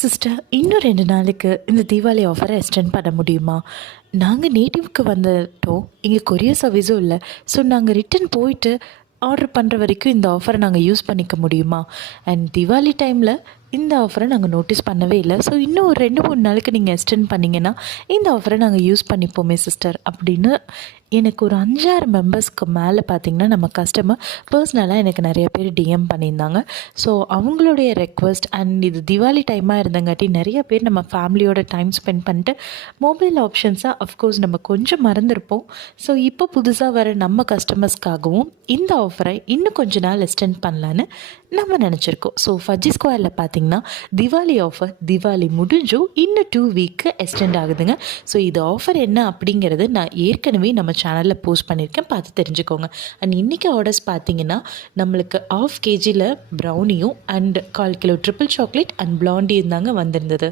Sister, இன்னும் 2 நாளைக்கு இந்த தீபாவளி ஆஃபரை எக்ஸ்டெண்ட் பண்ண முடியுமா? நாங்க நேட்டிவ்க்கு வந்துட்டோம். இங்க கொரியர் சர்வீஸும் இல்ல. ஸோ நாங்க ரிட்டர்ன் போயிட்டு ஆர்டர் பண்ணுற வரைக்கும் இந்த ஆஃபரை நாங்கள் யூஸ் பண்ணிக்க முடியுமா? அண்ட் தீபாவளி டைமில் இந்த ஆஃபரை நாங்கள் நோட்டீஸ் பண்ணவே இல்லை. ஸோ இன்னும் ஒரு 2-3 நாளைக்கு நீங்கள் எக்ஸ்டெண்ட் பண்ணிங்கன்னா இந்த ஆஃபரை நாங்கள் யூஸ் பண்ணிப்போமே சிஸ்டர் அப்படின்னு எனக்கு ஒரு 5-6 மெம்பர்ஸ்க்கு மேலே பார்த்திங்கன்னா நம்ம கஸ்டமர் பர்சனலாக எனக்கு நிறைய பேர் டிஎம் பண்ணியிருந்தாங்க. ஸோ அவங்களுடைய ரெக்வஸ்ட் அண்ட் இது திவாலி டைமாக இருந்தங்காட்டி நிறைய பேர் நம்ம ஃபேமிலியோட டைம் ஸ்பெண்ட் பண்ணிட்டு மொபைல் ஆப்ஷன்ஸாக அஃப்கோர்ஸ் நம்ம கொஞ்சம் மறந்துருப்போம். ஸோ இப்போ புதுசாக வர நம்ம கஸ்டமர்ஸ்க்காகவும் இந்த ஆஃபரை இன்னும் கொஞ்ச நாள் எக்ஸ்டெண்ட் பண்ணலான்னு நம்ம நினச்சிருக்கோம். ஸோ ஃபஜ்ஜி ஸ்கொயரில் பார்த்திங்கன்னா திவாலி ஆஃபர் திவாலி முடிஞ்சும் இன்னும் 2 வீக்கு எக்ஸ்டெண்ட் ஆகுதுங்க. ஸோ இது ஆஃபர் என்ன அப்படிங்கிறது நான் ஏற்கனவே நம்ம சேனலில் போஸ்ட் பண்ணியிருக்கேன், பார்த்து தெரிஞ்சுக்கோங்க. அண்ட் இன்றைக்கி ஆர்டர்ஸ் பார்த்தீங்கன்னா நம்மளுக்கு 1/2 kg ப்ரௌனியும் and 1/4 kilo triple chocolate and பிளாண்டியும் தாங்க வந்திருந்தது.